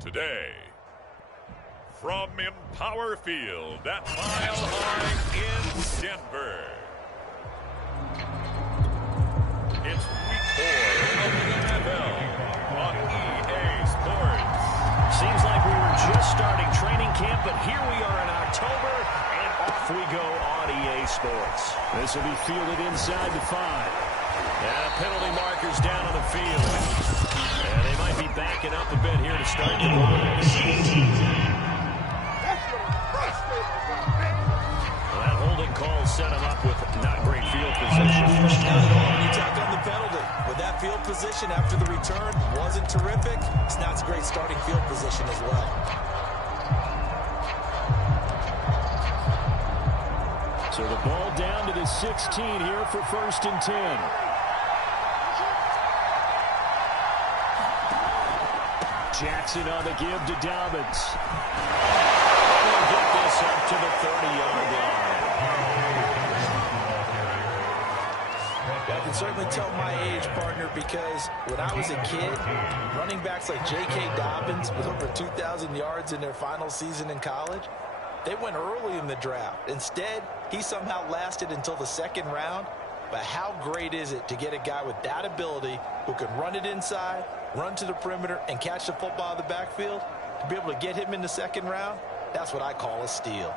Today, from Empower Field at Mile High in Denver, it's Week 4 of the NFL on EA Sports. Seems like we were just starting training camp, but here we are in October, and off we go on EA Sports. This will be fielded inside the 5. Penalty markers down on the field. And they might be backing up a bit here to start the drive. Well, that holding call set him up with not great field position. You tack on the penalty. With that field position after the return wasn't terrific, it's not a great starting field position as well. So the ball down to the 16 here for 1st and 10. Jackson on the give to Dobbins. He'll get this up to the 30-yard line. I can certainly tell my age, partner, because when I was a kid, running backs like J.K. Dobbins with over 2,000 yards in their final season in college, they went early in the draft. Instead, he somehow lasted until the 2nd round. But how great is it to get a guy with that ability who can run it inside, run to the perimeter, and catch the football in the backfield? To be able to get him in the 2nd round, that's what I call a steal.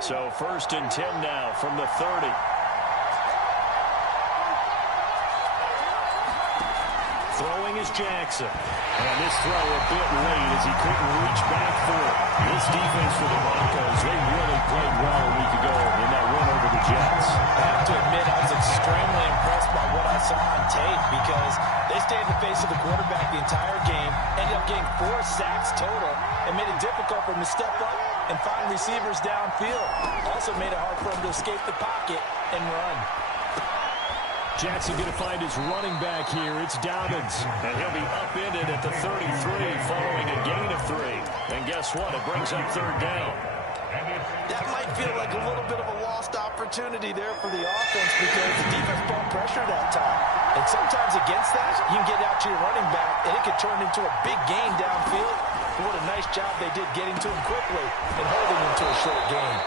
So 1st and 10 now from the 30. Throwing is Jackson. And this throw a bit late as he couldn't reach back for it. This defense for the Broncos, they really played well a week ago in that win over the Jets. I have to admit, I was extremely impressed by what I saw on tape because they stayed in the face of the quarterback the entire game, ended up getting 4 sacks total, and made it difficult for him to step up and find receivers downfield. Also made it hard for him to escape the pocket and run. Jackson going to find his running back here. It's Dobbins. And he'll be upended at the 33 following a gain of 3. And guess what? It brings up 3rd down. That might feel like a little bit of a lost opportunity there for the offense because the defense brought pressure that time. And sometimes against that, you can get out to your running back, and it could turn into a big gain downfield. But what a nice job they did getting to him quickly and holding him to a short gain.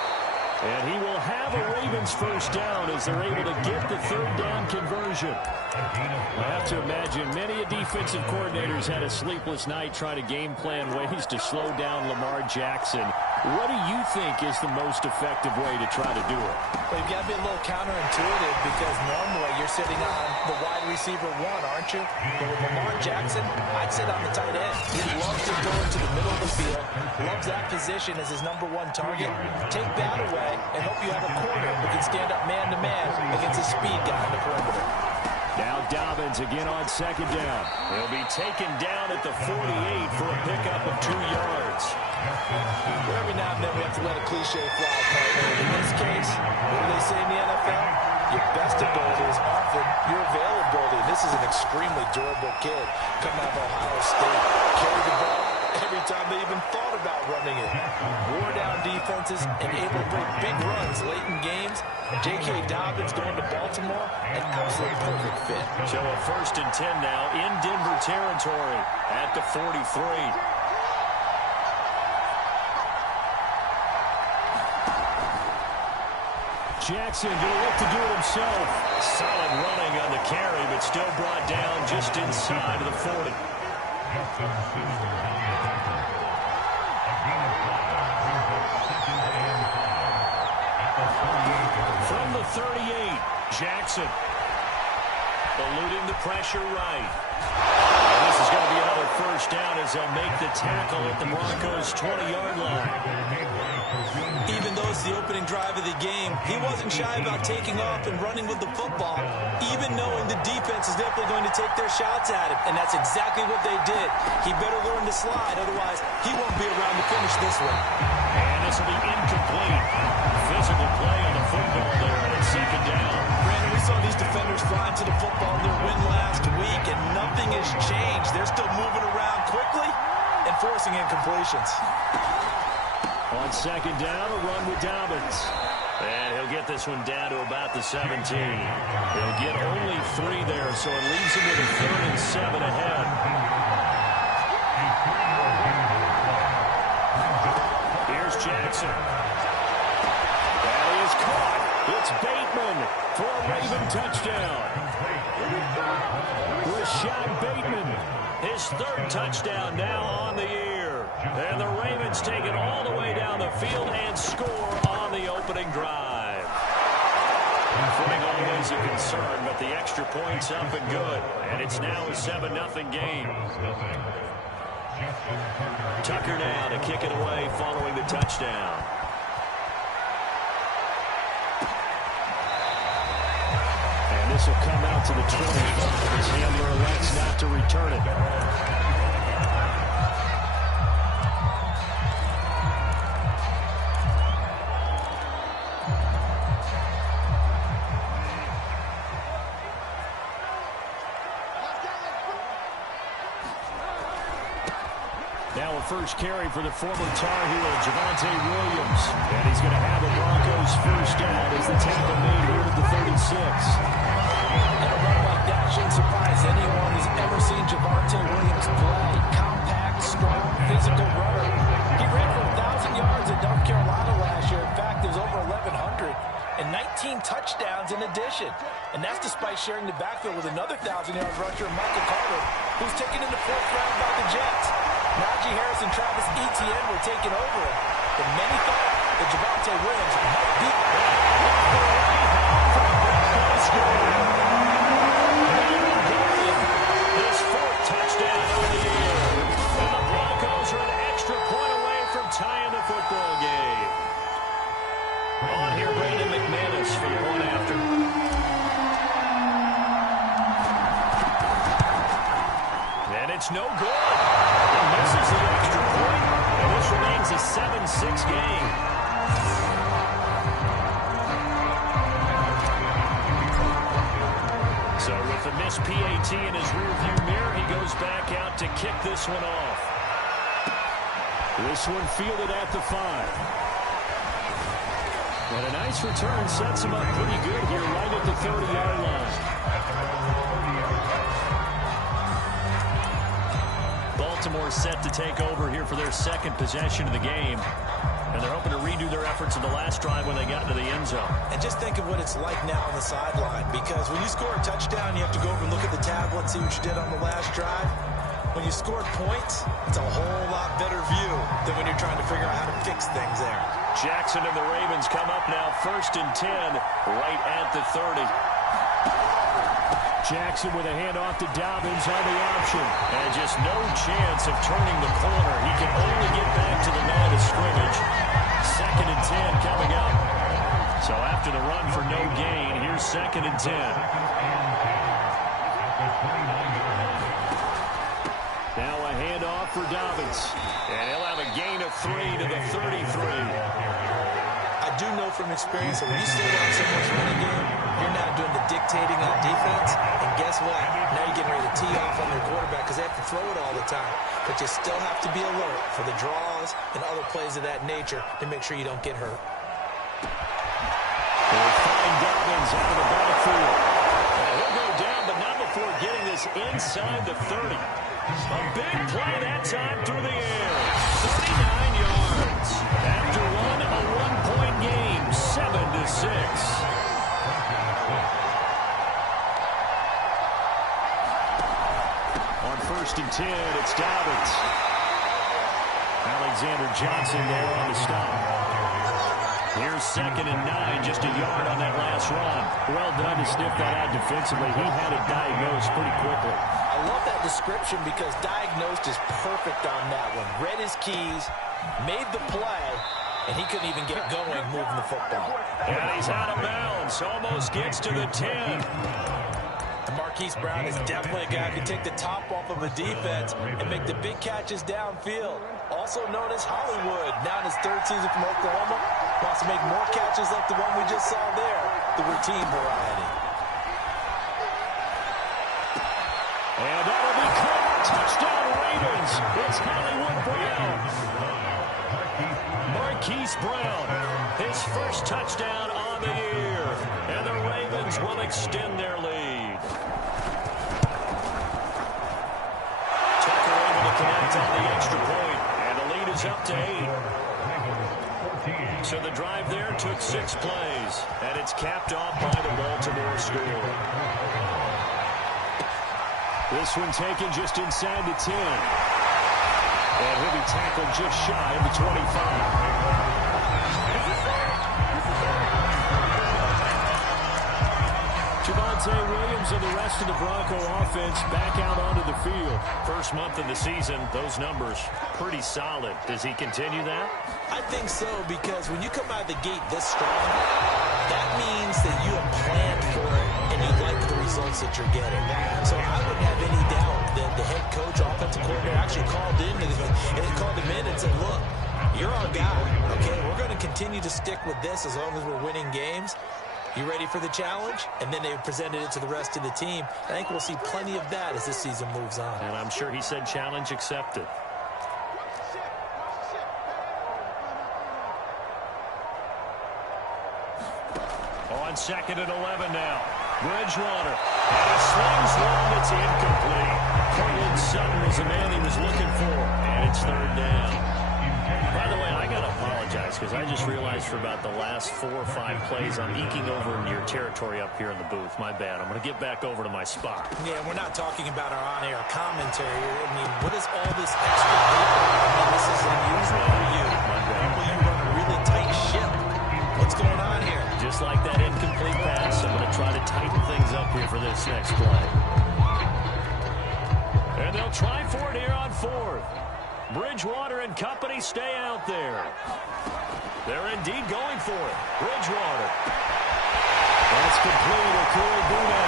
And he will have a Ravens 1st down as they're able to get the 3rd down conversion. I have to imagine many defensive coordinators had a sleepless night trying to game plan ways to slow down Lamar Jackson. What do you think is the most effective way to try to do it? Well, you've got to be a little counterintuitive because normally you're sitting on the wide receiver 1, aren't you? But with Lamar Jackson, I'd sit on the tight end. He loves to go into the middle of the field, loves that position as his #1 target. Take that away and hope you have a corner who can stand up man-to-man against a speed guy on the perimeter. Now Dobbins again on 2nd down. He'll be taken down at the 48 for a pickup of 2 yards. Well, every now and then we have to let a cliche fly, partner. In this case, what do they say in the NFL? Your best ability is often your availability. This is an extremely durable kid coming out of Ohio State. Carried the ball every time they even thought about running it. Wore down defenses and able to break big runs late in games. J.K. Dobbins going to Baltimore, an absolute perfect fit. So a 1st and 10 now in Denver territory at the 43. Jackson going to look to do it himself. Solid running on the carry, but still brought down just inside of the 40. From the 38, Jackson eluding the pressure right. And this is going to be another 1st down as they'll make the tackle at the Broncos' 20-yard line. Even though it's the opening drive of the game, he wasn't shy about taking off and running with the football, even knowing the defense is definitely going to take their shots at him. And that's exactly what they did. He better learn to slide, otherwise he won't be around to finish this one. And this will be incomplete. Physical play on the football there, and it's 2nd down. Brandon, we saw these defenders flying to the football in their win last week, and nothing has changed. They're still moving around quickly and forcing incompletions. On On second down, a run with Dobbins. And he'll get this one down to about the 17. He'll get only 3 there, so it leaves him with a 3rd and 7 ahead. Here's Jackson. That is caught. It's Bateman for a Raven touchdown. Rashad Bateman, his 3rd touchdown now on the year. And the Ravens take it all the way down the field and score on the opening drive. Footing always a concern, but the extra point's up and good. And it's now a 7-0 game. Tucker now to kick it away following the touchdown. And this will come out to the 25 as Hamler elects not to return it. Now a first carry for the former Tar Heel, Javonte Williams. And he's going to have a Broncos first down as the tackle made here at the 36. And a run like that shouldn't surprise anyone who's ever seen Javonte Williams play. Compact, strong, physical runner. He ran for 1,000 yards in North Carolina last year. In fact, there's over 1,100 and 19 touchdowns in addition. And that's despite sharing the backfield with another 1,000-yard rusher, Michael Carter, who's taken in the 4th round by the Jets. Najee Harris and Travis Etienne were taking over him. But many thought that Javonte Williams might be his 4th touchdown of the year. And the Broncos are an extra point away from tying the football game. On here, Brandon McManus for the point after. And it's no good. He misses the extra point, and this remains a 7-6 game. So with the missed PAT in his rearview mirror, he goes back out to kick this one off. This one fielded at the 5. And a nice return sets him up pretty good here right at the 30-yard line. Baltimore set to take over here for their 2nd possession of the game. And they're hoping to redo their efforts of the last drive when they got into the end zone. And just think of what it's like now on the sideline. Because when you score a touchdown, you have to go over and look at the tablet and see what you did on the last drive. When you scored points, it's a whole lot better view than when you're trying to figure out how to fix things there. Jackson and the Ravens come up now 1st and 10 right at the 30. Jackson with a handoff to Dobbins on the option. And just no chance of turning the corner. He can only get back to the line of scrimmage. 2nd and 10 coming up. So after the run for no gain, here's 2nd and 10. Now a handoff for Dobbins. And he'll have a gain of 3 to the 33. I do know from experience that when you slow down someone's running game, you're now doing the dictating on defense. And guess what? Now you're getting ready to tee off on their quarterback because they have to throw it all the time. But you still have to be alert for the draws and other plays of that nature to make sure you don't get hurt. They find Dobbins out of the backfield. And he'll go down, but not before getting this inside the 30. A big play that time through the air. 39 yards. After a one-point game, 7-6. On 1st and 10, it's Dobbins. Alexander Johnson there on the stop. Here's 2nd and 9, just a yard on that last run. Well done to sniff that out defensively. He had it diagnosed pretty quickly. I love that description because diagnosed is perfect on that one. Read his keys, made the play, and he couldn't even get going moving the football. And he's out of bounds, almost gets to the 10. And Marquise Brown is definitely a guy who can take the top off of a defense and make the big catches downfield. Also known as Hollywood, now in his 3rd season from Oklahoma. Wants to make more catches like the one we just saw there, the routine variety. And that'll be caught. Touchdown Ravens. It's Hollywood Brown. Marquise Brown, his first touchdown on the year. And the Ravens will extend their lead. Tucker able to connect on the extra point, and the lead is up to 8. So the drive there took 6 plays, and it's capped off by the Baltimore score. This one taken just inside the 10. And he'll be tackled just shy of the 25. Javonte Williams and the rest of the Bronco offense back out onto the field. First month of the season, those numbers pretty solid. Does he continue that? I think so, because when you come out of the gate this strong, that means that you have planned for it and you like the results that you're getting. So I wouldn't have any doubt that the head coach, offensive coordinator actually called in and called him in and said, look, you're our guy, okay? We're going to continue to stick with this as long as we're winning games. You ready for the challenge? And then they presented it to the rest of the team. I think we'll see plenty of that as this season moves on. And I'm sure he said challenge accepted. On 2nd and 11 now. Bridgewater. And he slings one that's incomplete. Cortland Sutton was the man he was looking for. And it's 3rd down. By the way, I got to apologize because I just realized for about the last 4 or 5 plays I'm eking over into your territory up here in the booth. My bad. I'm going to get back over to my spot. Yeah, we're not talking about our on-air commentary. I mean, what is all this extra paper? I mean, this is unusual for you. People, you run a really tight ship. What's going on here? Just like that incomplete pass, I'm going to try to tighten things up here for this next play. And they'll try for it here on 4th. Bridgewater and company stay out there. They're indeed going for it. Bridgewater. That's complete. Okuri Buna.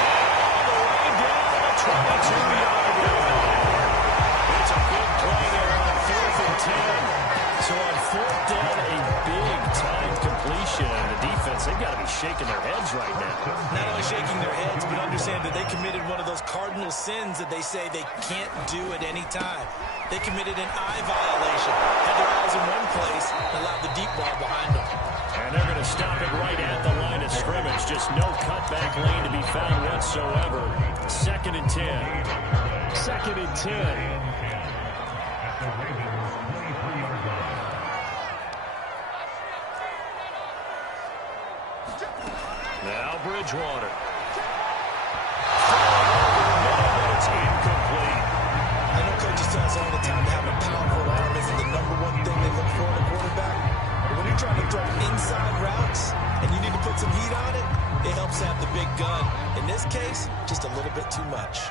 All the way down to the 22-yard line. It's a big play there on 4th and 10. So on 4th down, a big-time completion. And the defense, they've got to be shaking their heads right now. Not only shaking their heads, but understand that they committed one of those cardinal sins that they say they can't do at any time. They committed an eye violation, had their eyes in one place, and allowed the deep ball behind them. And they're going to stop it right at the line of scrimmage. Just no cutback lane to be found whatsoever. 2nd and 10. 2nd and 10. Now Bridgewater. It's incomplete. I know coaches tell us all the time to have a powerful arm isn't the #1 thing they look for in a quarterback. But when you're trying to throw inside routes and you need to put some heat on it, it helps have the big gun. In this case, just a little bit too much.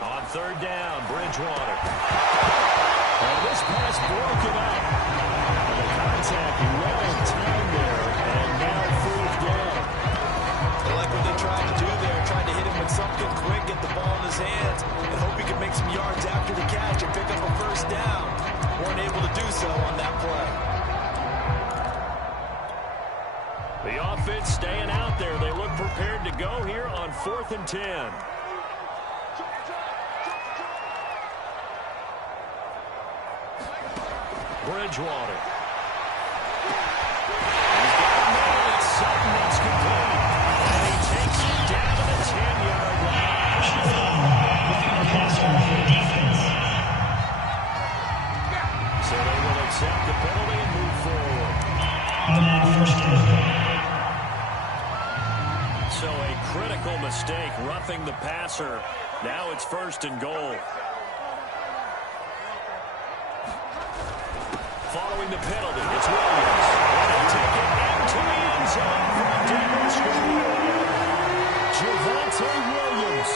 On 3rd down, Bridgewater. And this pass broken up. The contact well timed there, and now 4th down. I like what they tried to do there, tried to hit him with something quick, get the ball in his hands, and hope he could make some yards after the catch and pick up a 1st down. Weren't able to do so on that play. The offense staying out there. They look prepared to go here on 4th and 10. Bridgewater. He's got a man. It's Sutton. That's complete. And he takes it down to the 10-yard line. So they will accept the penalty and move forward. So a critical mistake, roughing the passer. Now it's 1st and goal. Following the penalty, it's Williams. And they take it into the end zone for a Denver score. Javonte Williams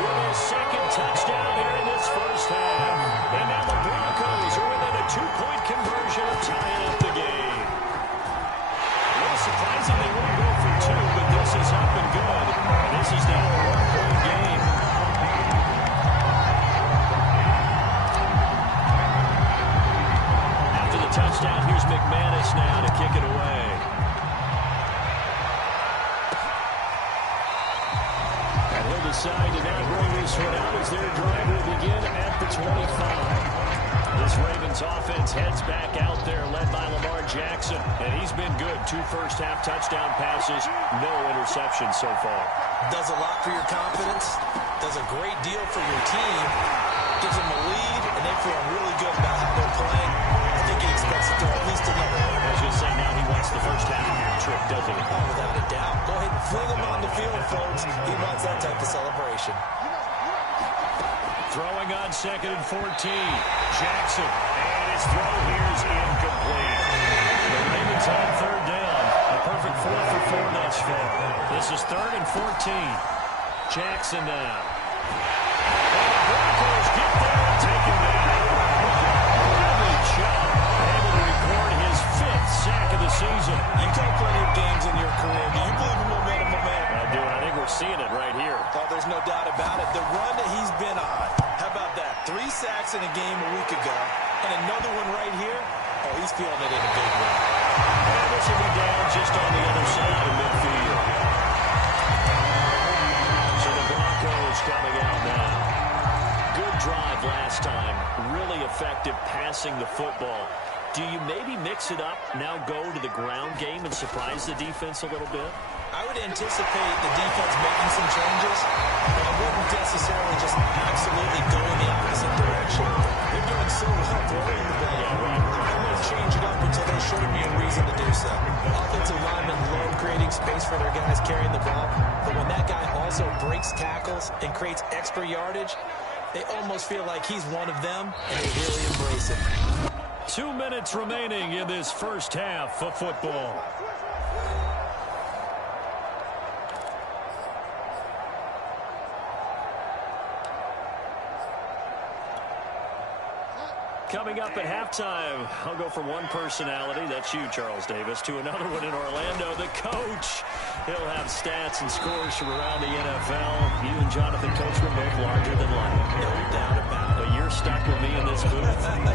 with his 2nd touchdown here in this 1st half. And now the Broncos are within a 2-point conversion of tying up the game. A little surprising they wouldn't go for 2, but this is up and good. This is now a 1-point game. Touchdown. Here's McManus now to kick it away. And he'll decide to now bring this one out as their drive will begin at the 25. This Ravens offense heads back out there, led by Lamar Jackson. And he's been good. 2 first-half touchdown passes, no interceptions so far. Does a lot for your confidence. Does a great deal for your team. Gives them a lead, and they feel really good about how they're playing. I think he expects to throw at least another one. I was going to say, now he wants the first half trick, doesn't he? Oh, without a doubt. Go ahead and fling him on the field, folks. He wants that type of celebration. Throwing on 2nd and 14. Jackson. And his throw here is incomplete. The Ravens on 3rd down. A perfect 4 for 4 thus far. This is 3rd and 14. Jackson now. And the Broncos get there and take him down. Lovely job. Able to record his 5th sack of the season. You got plenty of games in your career. Do you believe in momentum, my man? I do. I think we're seeing it right here. Oh, there's no doubt about it. The run that he's been on. How about that? 3 sacks in a game a week ago. And another one right here. Oh, he's feeling it in a big way. And this will be down just on the other side of midfield. So the Broncos coming out now. Good drive last time. Really effective passing the football. Do you maybe mix it up, now go to the ground game and surprise the defense a little bit? I would anticipate the defense making some changes, but I wouldn't necessarily just absolutely go in the opposite direction. They're doing so well throwing the ball. I won't change it up until they show me a reason to do so. Offensive linemen love creating space for their guys carrying the ball, but when that guy also breaks tackles and creates extra yardage, they almost feel like he's one of them, and they really embrace it. 2 minutes remaining in this first half of football. Coming up at halftime, I'll go from one personality, that's you, Charles Davis, to another one in Orlando, the coach. He'll have stats and scores from around the NFL. You and Jonathan Coachman both larger than life. No doubt about it. But you're stuck with me in this booth.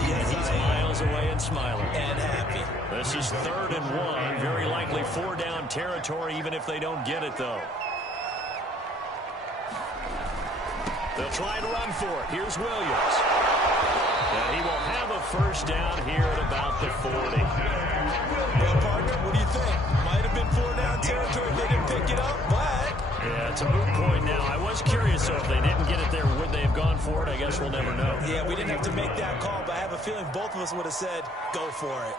Yes, he's miles away and smiling. And happy. This is 3rd and 1. Very likely 4-down territory, even if they don't get it, though. They'll try to run for it. Here's Williams. And he will have a first down here at about the 40. Well, partner, what do you think? Might have been 4-down territory if they didn't pick it up, but... Yeah, it's a moot point now. I was curious, so if they didn't get it there, would they have gone for it? I guess we'll never know. Yeah, we didn't have to make that call, but I have a feeling both of us would have said, go for it.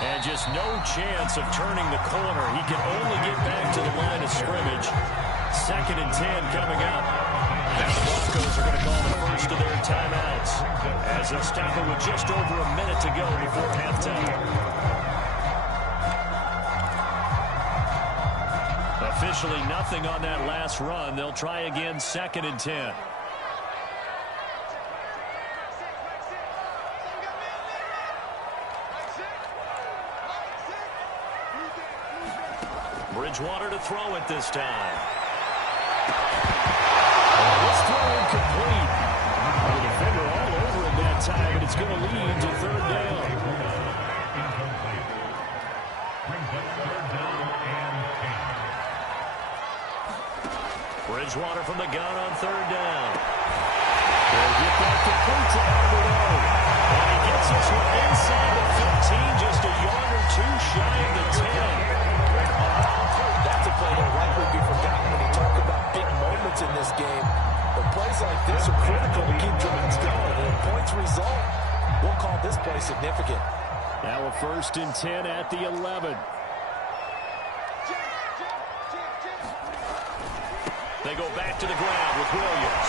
And just no chance of turning the corner. He can only get back to the line of scrimmage. 2nd and 10 coming up. And the Broncos are going to call the first of their timeouts as they'll stop it with just over a minute to go before halftime. Officially nothing on that last run. They'll try again 2nd and 10. Bridgewater to throw it this time. This throw incomplete. The defender all over it that time, and it's going to lead to 3rd down. Bridgewater from the gun on 3rd down. They'll get that complete to Alvarado. And he gets this one inside the 15, just a yard or two shy of the 10. That's a play that'll likely be forgotten when you talk about big moments in this game. But plays like this are critical to keep drives going. And if points result, we'll call this play significant. Now a 1st and 10 at the 11. They go back to the ground with Williams.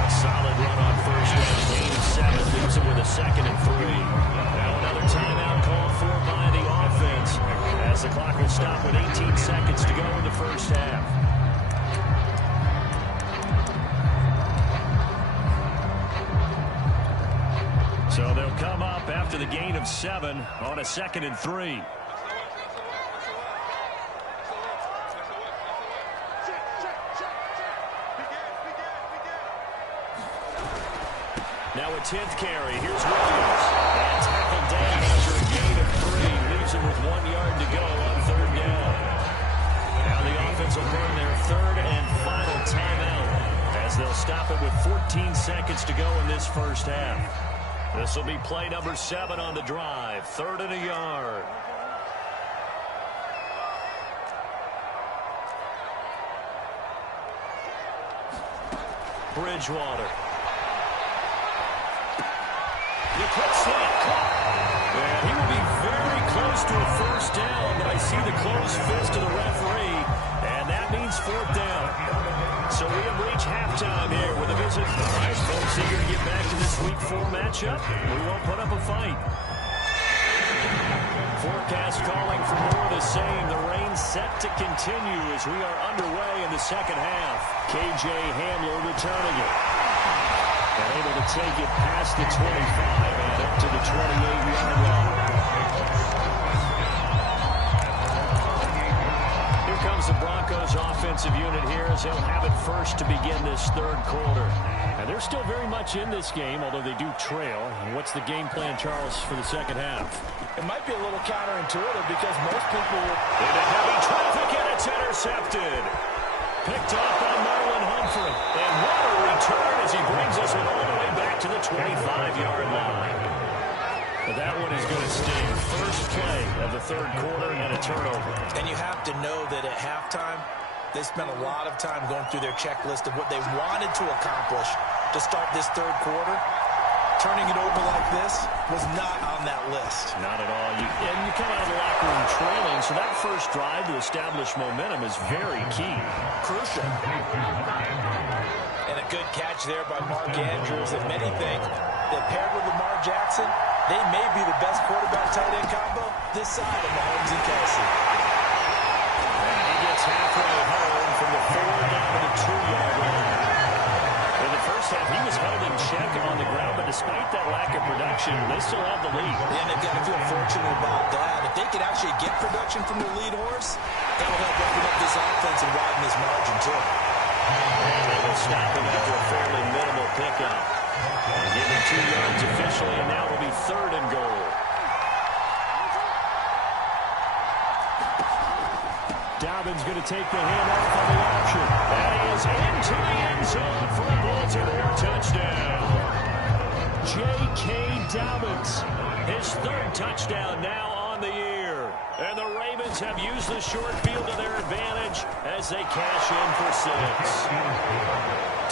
A solid run on 1st down, gain of 7, leaves him with a 2nd and 3. Now another timeout called for by the offense as the clock will stop with 18 seconds to go in the first half. So they'll come up after the gain of 7 on a 2nd and 3. Now a 10th carry. Here's Williams. And tackled down after a gain of 3. with 1 yard to go on third down. Now the offense will burn their third and final timeout as they'll stop it with 14 seconds to go in this first half. This will be play number 7 on the drive. 3rd and a yard. Bridgewater. The quick slant caught. And he will be very close to a first down, but I see the closed fist of the referee, and that means 4th down. So we have reached halftime here with a visit. All right, folks, eager to get back to this Week 4 matchup. We won't put up a fight. Forecast calling for more of the same. The rain set to continue as we are underway in the second half. K.J. Hamler returning it. And able to take it past the 25 and up to the 28-yard line. Here comes the Broncos offensive unit here as they'll have it first to begin this third quarter. And they're still very much in this game, although they do trail. And what's the game plan, Charles, for the second half? It might be a little counterintuitive because most people will... Into heavy traffic, and it's intercepted. Picked off by Marlon Humphrey. And what a return as he brings us all the way back to the 25-yard line. But that one is going to sting. First play of the third quarter and a turnover. And you have to know that at halftime, they spent a lot of time going through their checklist of what they wanted to accomplish to start this third quarter. Turning it over like this was not on that list. Not at all. And you come out of the locker room trailing, so that first drive to establish momentum is very key. Crucial. And a good catch there by Mark Andrews. And many think that paired with Lamar Jackson, they may be the best quarterback-tight end combo this side of Mahomes and Kelsey. And he gets halfway home from the 4 down to the 2-yard line. In the first half, he was held in check on the ground, but despite that lack of production, they still have the lead. And they've got to feel fortunate about that. If they could actually get production from their lead horse, that'll help open up this offense and widen this margin, too. And they will stop him after a fairly minimal pickup. And give him 2 yards officially, and now it'll be 3rd and goal. Dobbins going to take the handoff on the option. That is into the end zone for a Baltimore touchdown. J.K. Dobbins, his 3rd touchdown now on the year. And the Ravens have used the short field to their advantage as they cash in for 6.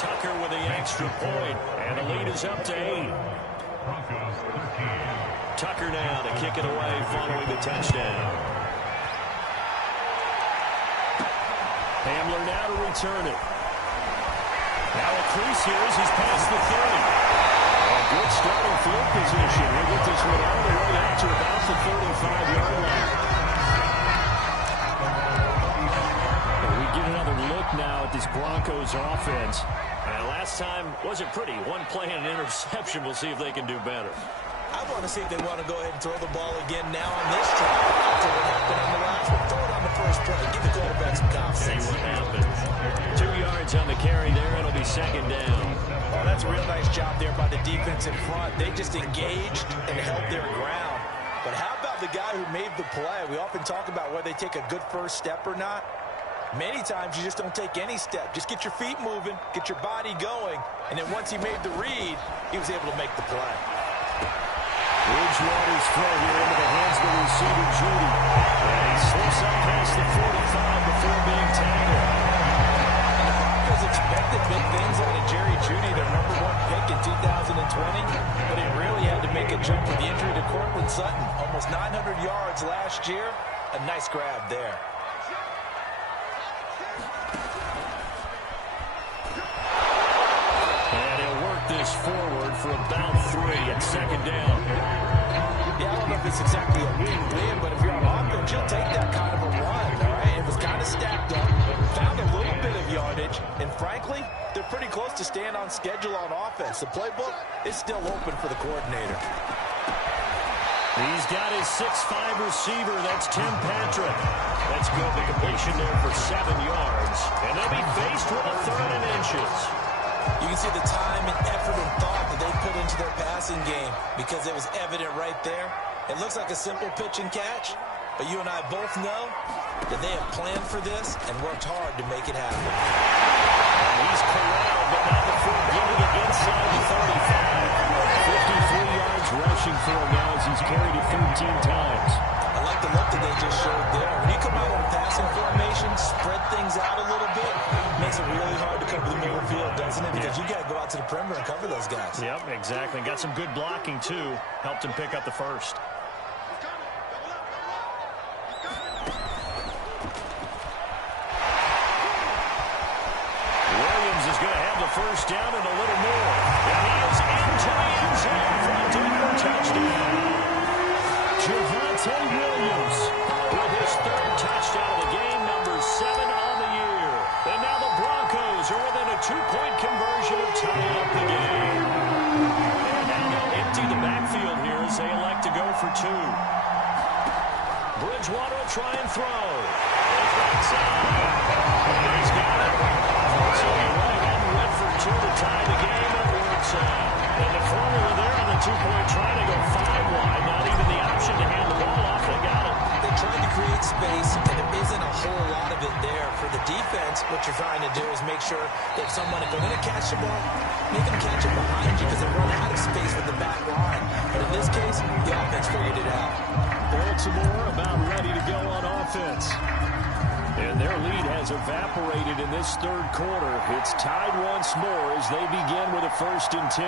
Tucker with the extra point, and the lead is up to 8. Tucker now to kick it away following the touchdown. Hamler now to return it. Now a crease here as he's past the 30. A good starting field position. He'll get this one all the way out to about the 35-yard line. And we get another look now at this Broncos offense. Last time wasn't pretty. One play and an interception. We'll see if they can do better. I want to see if they want to go ahead and throw the ball again now on this drive. After what happened on the last one. Throw it on the first play. Give the quarterback some confidence. See what happens. 2 yards on the carry there. It'll be 2nd down. Oh, that's a real nice job there by the defense in front. They just engaged and held their ground. But how about the guy who made the play? We often talk about whether they take a good first step or not. Many times you just don't take any step. Just get your feet moving, get your body going, and then once he made the read, he was able to make the play. Bridgewater's throw here into the hands of the receiver, Judy. And he slips up past the 45 before being tackled. And the Broncos expected big things out of Jerry Judy, their #1 pick in 2020, but he really had to make a jump with the injury to Cortland Sutton. Almost 900 yards last year. A nice grab there. This forward for about 3 at 2nd down. Yeah, I don't know if it's exactly a win-win, but if you're on offense, you'll take that kind of a run, all right? It was kind of stacked up, found a little bit of yardage, and frankly, they're pretty close to staying on schedule on offense. The playbook is still open for the coordinator. He's got his 6'5" receiver. That's Tim Patrick. That's good. The completion there for 7 yards. And they'll be faced with a 3rd and inches. You can see the time and effort and thought that they put into their passing game because it was evident right there. It looks like a simple pitch and catch, But you and I both know that they have planned for this and worked hard to make it happen. And he's corralled, but not before getting it inside the 35. 53 yards rushing for him now as he's carried it 13 times. I like the look that they just showed there. When you come out on passing formation, spread things out a little bit, makes it really hard to cover the middle of the field, doesn't it? Because you got to go out to the perimeter and cover those guys. Yep, exactly. Got some good blocking, too. Helped him pick up the first. Williams is going to have the first down and a little more. And he is into the end zone for a Denver touchdown. Javonte Williams with his third touchdown of the game, number 7 on the year. And now the Broncos are within a 2-point conversion of tying up the game. And now they'll empty the backfield here as they elect to go for 2. Bridgewater will try and throw. Goes right side. He's got it. So he went ahead and went for 2 to tie the game, and it works out. And the formula there on the 2-point try to go 5 wide. Not even the option to hand the ball off. They got it. They tried to create space, and there isn't a whole lot of it there. For the defense, what you're trying to do is make sure that someone, if they're going to catch the ball, make them catch it behind you because they run out of space with the back line. But in this case, the offense figured it out. Baltimore about ready to go on offense. And their lead has evaporated in this third quarter. It's tied once more as they begin with a 1st and 10.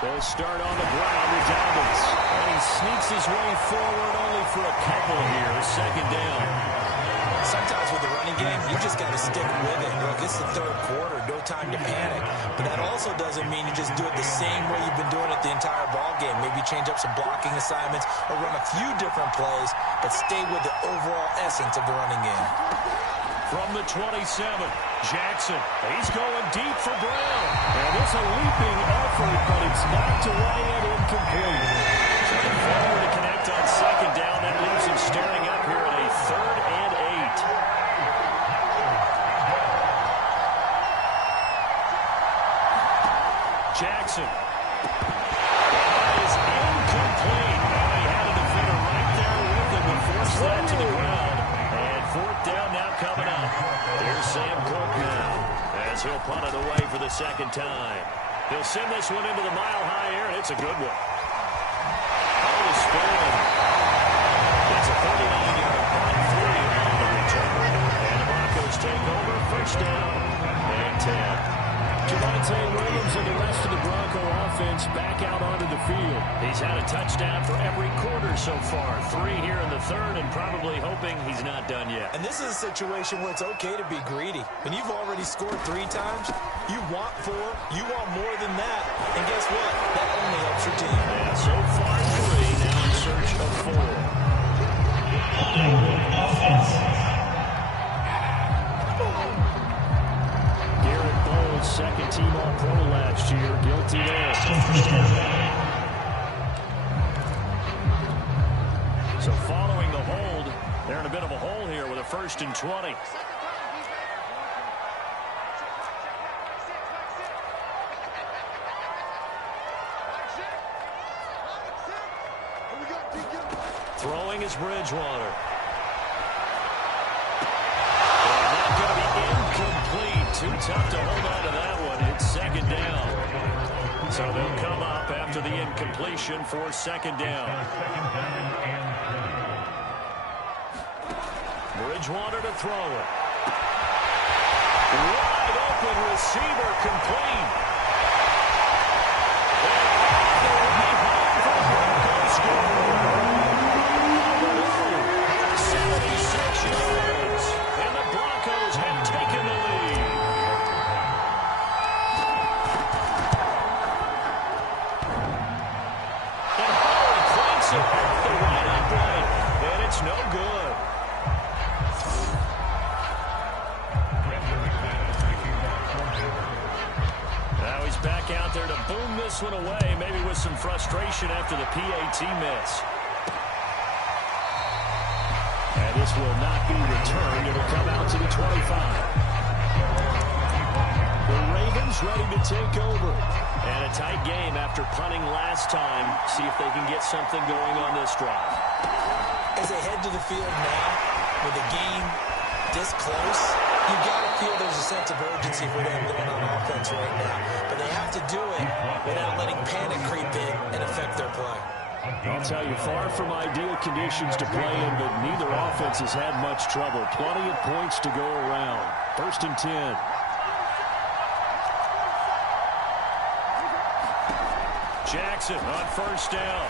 They'll start on the ground with Dobbins. And he sneaks his way forward only for a couple here. 2nd down. Sometimes with the running game, you just got to stick with it. Look, it's the third quarter, no time to panic. But that also doesn't mean you just do it the same way you've been doing it the entire ball game. Maybe change up some blocking assignments or run a few different plays, but stay with the overall essence of the running game. From the 27, Jackson. He's going deep for Brown. And it's a leaping effort, but it's knocked away and incomplete. So the failure to connect on 2nd down, that leaves him staring up here at a 3rd and 8. Jackson. That is incomplete. And he had a defender right there with him and forced that to the ground. And 4th down now coming up. Here's Sam Cook now as he'll punt it away for the 2nd time. He'll send this one into the mile-high air, and it's a good one. Oh, the spin. It's a 39-yard punt, 3 on the return. And the Broncos take over, 1st down and 10. Javonte Williams and the rest of the Bronco offense back out onto the field. He's had a touchdown for every quarter so far. 3 here in the 3rd, and probably hoping he's not done yet. And this is a situation where it's okay to be greedy. When you've already scored 3 times, you want 4, you want more than that. And guess what? That only helps your team. And so far 3, now in search of 4. Garrett Bowles, 2nd team All-Pro last year, guilty there. So following the hold, they're in a bit of a hole here with a 1st and 20. Throwing is Bridgewater. And that's going to be incomplete. Too tough to hold on to that one. It's 2nd down. So they'll come up after the incompletion for 2nd down. Bridgewater to throw it. Wide open receiver complete. And off the way home for the Broncos score. 76 yards. And the Broncos have taken the lead. And Howard clanks it off the right upright. And it's no good. Now he's back out there to boom this one away, maybe with some frustration after the PAT miss. And this will not be returned. It'll come out to the 25. The Ravens ready to to take over. And a tight game after punting last time. See if they can get something going on this drive. As they head to the field now, with the game this close, you've got to feel there's a sense of urgency for them going on offense right now. But they have to do it without letting panic creep in and affect their play. I'll tell you, far from ideal conditions to play in, but neither offense has had much trouble. Plenty of points to go around. 1st and 10. Jackson on 1st down.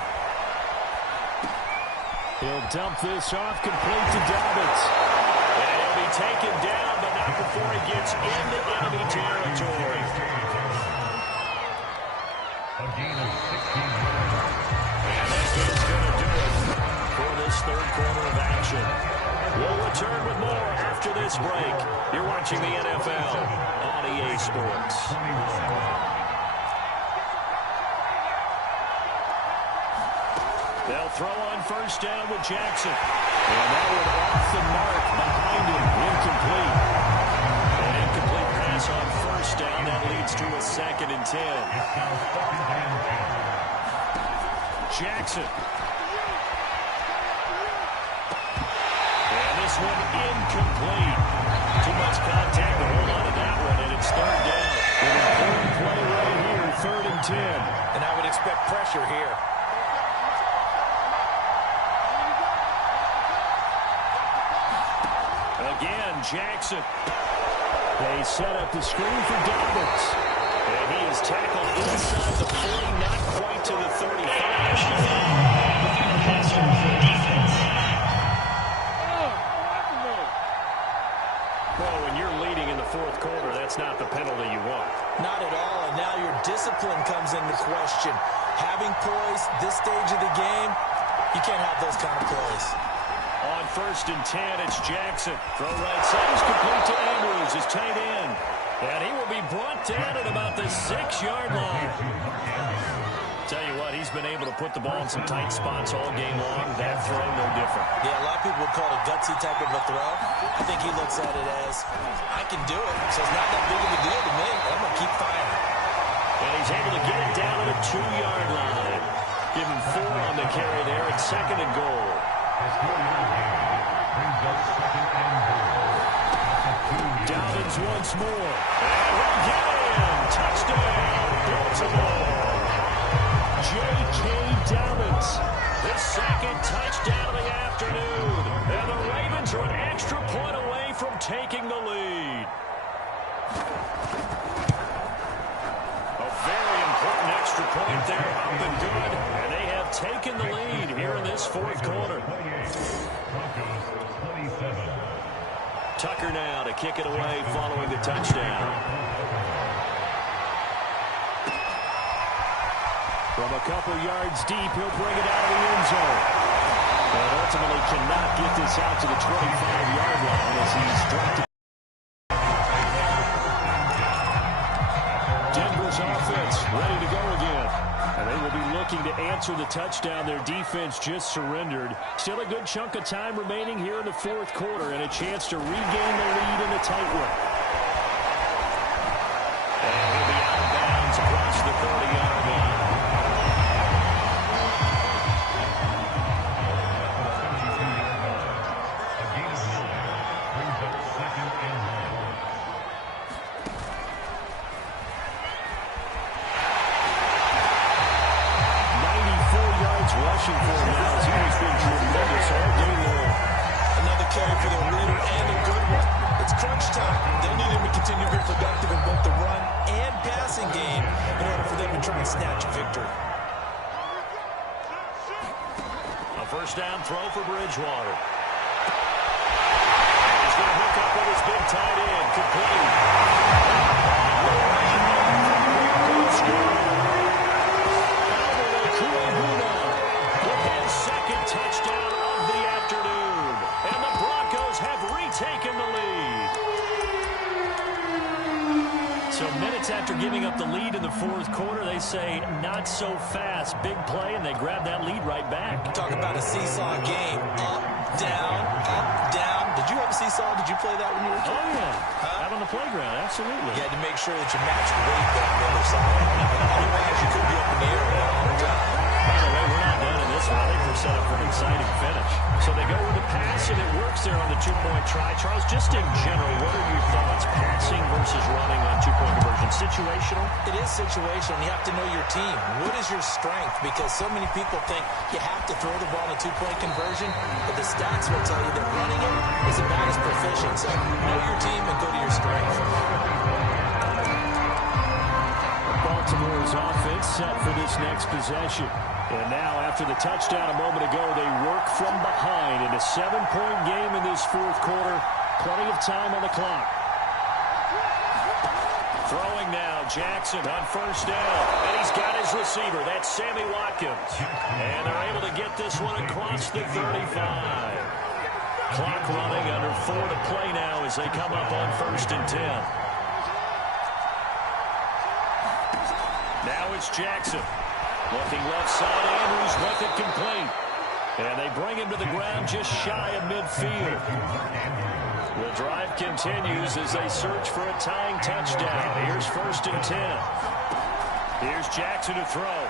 He'll dump this off, complete to Dobbins. And he'll be taken down, but not before he gets into enemy territory. And that is going to do it for this 3rd quarter of action. We'll return with more after this break. You're watching the NFL on EA Sports. They'll throw on 1st down with Jackson. And that one off the mark behind him. Incomplete. An incomplete pass on 1st down. That leads to a 2nd and 10. Jackson. And this one incomplete. Too much contact to hold on to that one, and it's 3rd down. An important play right here, 3rd and 10. And I would expect pressure here. Again, Jackson. They set up the screen for Dobbins. And he is tackled inside the 40, not quite to the 35. Well, when you're leading in the 4th quarter, that's not the penalty you want. Not at all, and now your discipline comes into question. Having poise this stage of the game, you can't have those kind of plays. On 1st and 10, it's Jackson. Throw right side is complete to Andrews, his tight end. And he will be brought down at about the 6-yard line. Tell you what, he's been able to put the ball in some tight spots all game long. That throw, no different. Yeah, a lot of people would call it a gutsy type of a throw. I think he looks at it as, I can do it, so it's not that big of a deal to me. I'm going to keep firing. And he's able to get it down at a 2-yard line. Give him 4 on the carry there at 2nd and goal. Dobbins once more. And again, touchdown, Baltimore. J.K. Dobbins, his 2nd touchdown of the afternoon. And the Ravens are an extra point away from taking the lead. A very important extra point there, up and good. And they have taken the lead here in this 4th quarter. Tucker now to kick it away following the touchdown. From a couple yards deep, he'll bring it out of the end zone. But ultimately cannot get this out to the 25-yard line as he's dropped it. Denver's offense ready to go again. And they will be looking to answer the touchdown their defense just surrendered. Still a good chunk of time remaining here in the 4th quarter and a chance to regain the lead in a tight one. And he'll be out of bounds across the 30-yard line. Rushing for him now as he has been tremendous all day long. Another carry for their leader and a good one. It's crunch time. They need him to continue to be productive in both the run and passing game in order for them to try and snatch a victory. A 1st down throw for Bridgewater. He's going to hook up with his big tight end. Complete. Touchdown of the afternoon. And the Broncos have retaken the lead. So minutes after giving up the lead in the 4th quarter, they say, not so fast. Big play, and they grab that lead right back. Talk about a seesaw game. Up, down, Did you ever see Saul? Did you play that when you were a kid? Oh, yeah. Out on the playground, absolutely. You had to make sure that you matched weight there on the other side. Otherwise, you could be up in the air for a long time. By the way, we're not done in this one. I think we're set up for an exciting finish. So they go with the pass, and it works there on the two-point try. Charles, just in general, what are your thoughts, passing versus running on two-point conversion? Situational? It is situational. You have to know your team. What is your strength? Because so many people think you have to throw the ball in a two-point conversion, but the stats will tell you that running it is about as proficient. So know your team and go to your strength. Baltimore's offense set for this next possession. And now, after the touchdown a moment ago, they work from behind in a 7-point game in this fourth quarter. Plenty of time on the clock. Throwing now, Jackson on first down. And he's got his receiver. That's Sammy Watkins. And they're able to get this one across the 35. Clock running, under 4 to play now as they come up on 1st and 10. Now it's Jackson. Looking left side, Andrews with it complete. And they bring him to the ground just shy of midfield. The drive continues as they search for a tying touchdown. Here's 1st and 10. Here's Jackson to throw.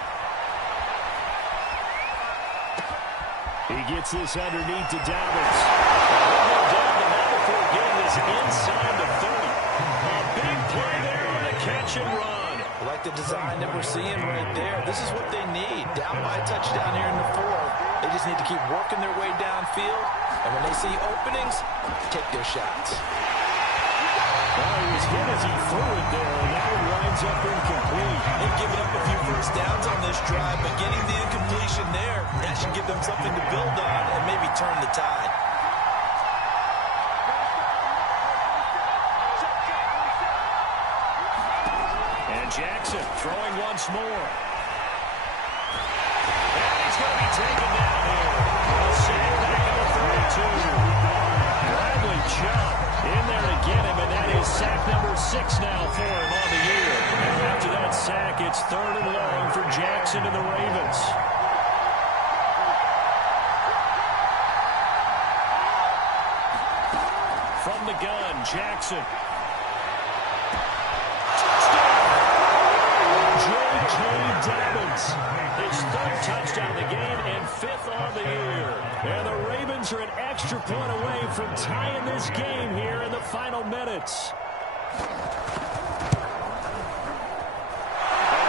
He gets this underneath to Dobbins. He'll go down to now before getting this inside the 30. A big play there on a catch and run. I like the design that we're seeing right there. This is what they need. Down by a touchdown here in the 4th. They just need to keep working their way downfield. And when they see openings, take their shots. Well, he was hit as he threw it there, and now it winds up incomplete. They've given up a few first downs on this drive, but getting the incompletion there, that should give them something to build on and maybe turn the tide. Jackson throwing once more. And he's going to be taken down here. A sack back at the 32. Bradley Chubb in there to get him, and that is sack number 6 now for him on the year. And after that sack, it's 3rd and long for Jackson and the Ravens. From the gun, Jackson. Dobbins, his 3rd touchdown of the game and 5th on the year. And the Ravens are an extra point away from tying this game here in the final minutes. Don't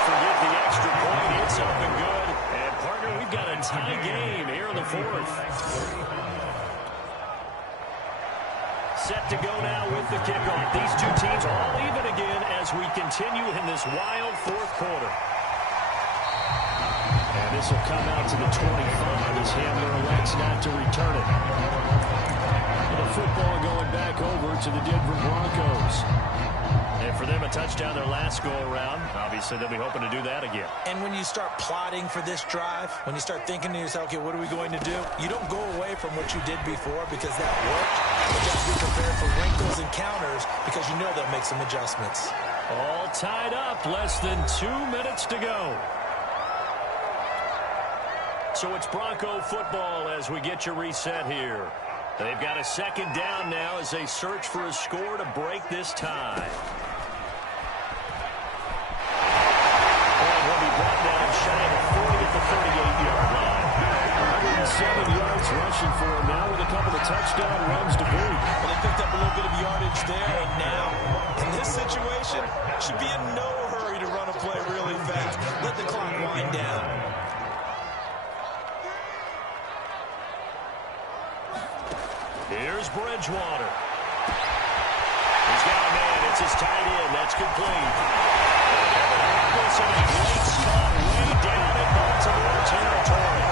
forget the extra point. It's up and good. And, partner, we've got a tie game here in the 4th. Set to go now with the kickoff. These two teams all even again as we continue in this wild 4th quarter. And this will come out to the 25 as Hamler elects not to return it. And the football going back over to the Denver Broncos. And for them, a touchdown their last go-around. Obviously, they'll be hoping to do that again. And when you start plotting for this drive, when you start thinking to yourself, okay, what are we going to do? You don't go away from what you did before because that worked. But you have to be prepared for wrinkles and counters because you know they'll make some adjustments. All tied up. Less than 2 minutes to go. So it's Bronco football as we get you reset here. They've got a 2nd down now as they search for a score to break this tie. And will be brought down shy of 40 at the 38-yard line. 107 yards rushing for him now with a couple of touchdown runs to boot. Well, they picked up a little bit of yardage there, and now, in this situation, should be in no hurry to run a play really fast. Let the clock wind down. Here's Bridgewater. He's got a man. It's his tight end. That's complete. This in a great spot way down in Baltimore territory.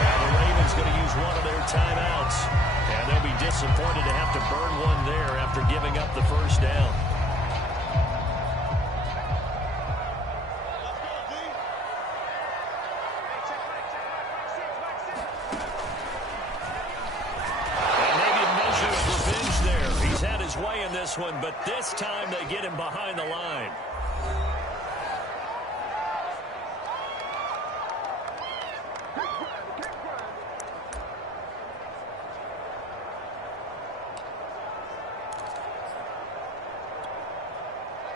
Now the Ravens going to use one of their timeouts. And they'll be disappointed to have to burn one there after giving up the first down. Way in this one, but this time they get him behind the line.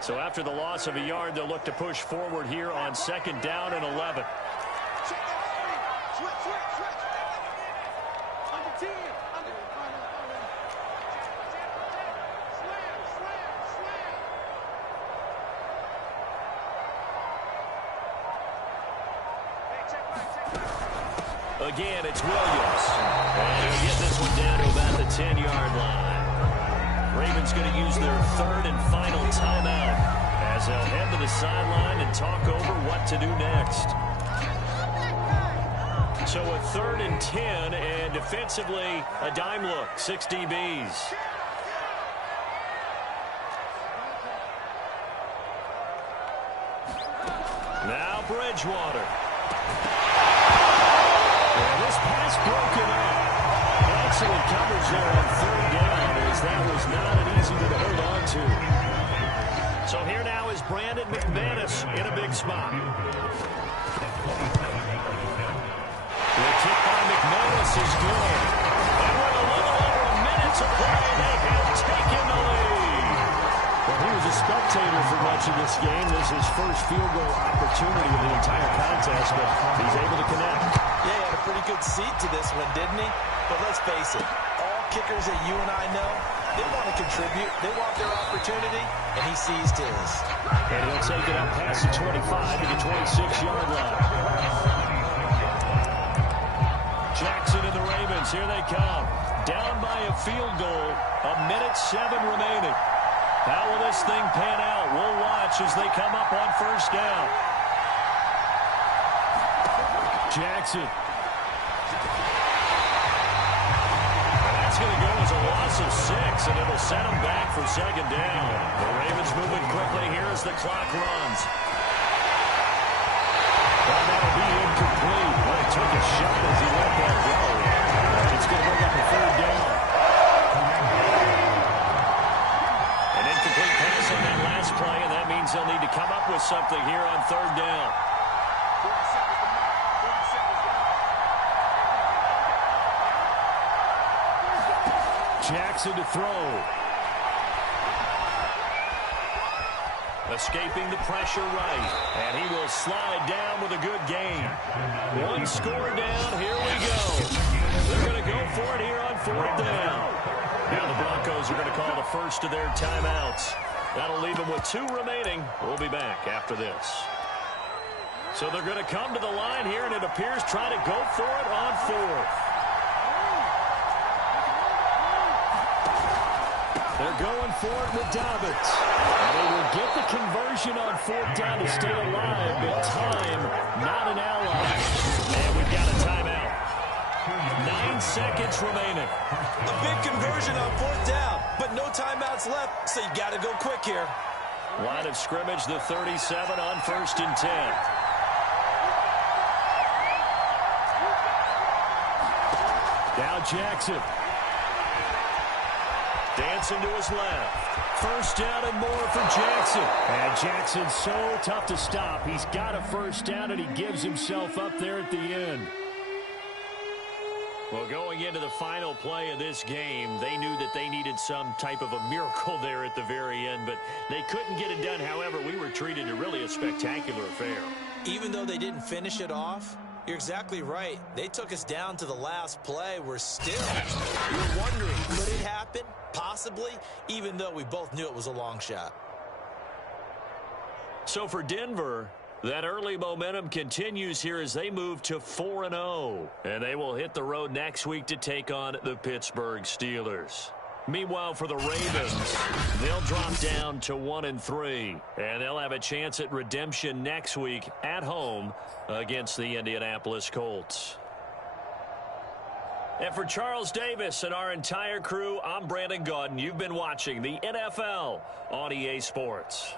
So after the loss of a yard, they'll look to push forward here on 2nd down and 11. Again, it's Williams. And he'll get this one down to about the 10-yard line. Ravens going to use their 3rd and final timeout as they'll head to the sideline and talk over what to do next. So a 3rd and 10, and defensively, a dime look, 6 DBs. Now Bridgewater. And this pass broken up. Excellent coverage there on 3rd down, as that was not an easy one to hold on to. So here now is Brandon McManus in a big spot. The kick by McManus is good. And with a little over a minute to play, they have taken the lead. Well, he was a spectator for much of this game. This is his first field goal opportunity of the entire contest, but he's able to connect. Yeah, he had a pretty good seat to this one, didn't he? But let's face it, all kickers that you and I know, they want to contribute. They want their opportunity, and he seized his. And he'll take it up past the 25 to the 26-yard line. Jackson and the Ravens, here they come. Down by a field goal, 1:07 remaining. How will this thing pan out? We'll watch as they come up on 1st down. Jackson. That's going to go as a loss of 6, and it'll set them back for 2nd down. The Ravens moving quickly here as the clock runs. Well, that'll be incomplete. Well, he took a shot as he let that go. It's going to bring up a 3rd down. An incomplete pass on that last play, and that means they'll need to come up with something here on 3rd down. Jackson to throw. Escaping the pressure right. And he will slide down with a good gain. 1 score down. Here we go. They're going to go for it here on 4th down. Now the Broncos are going to call the first of their timeouts. That'll leave them with 2 remaining. We'll be back after this. So they're going to come to the line here, and it appears try to go for it on 4th. They're going for it with Dobbins. And they will get the conversion on 4th down to stay alive, but time, not an ally. And we've got a timeout. 9 seconds remaining. A big conversion on 4th down, but no timeouts left, so you got to go quick here. Line of scrimmage, the 37 on 1st and 10. Now Jackson. Dancing to his left. 1st down and more for Jackson. And Jackson's so tough to stop. He's got a 1st down, and he gives himself up there at the end. Well, going into the final play of this game, they knew that they needed some type of a miracle there at the very end, but they couldn't get it done. However, we were treated to really a spectacular affair. Even though they didn't finish it off, you're exactly right. They took us down to the last play. We're wondering, could it happen? Possibly, even though we both knew it was a long shot. So for Denver, that early momentum continues here as they move to 4-0. And they will hit the road next week to take on the Pittsburgh Steelers. Meanwhile, for the Ravens, they'll drop down to 1-3. And they'll have a chance at redemption next week at home against the Indianapolis Colts. And for Charles Davis and our entire crew, I'm Brandon Gaudin. You've been watching the NFL on EA Sports.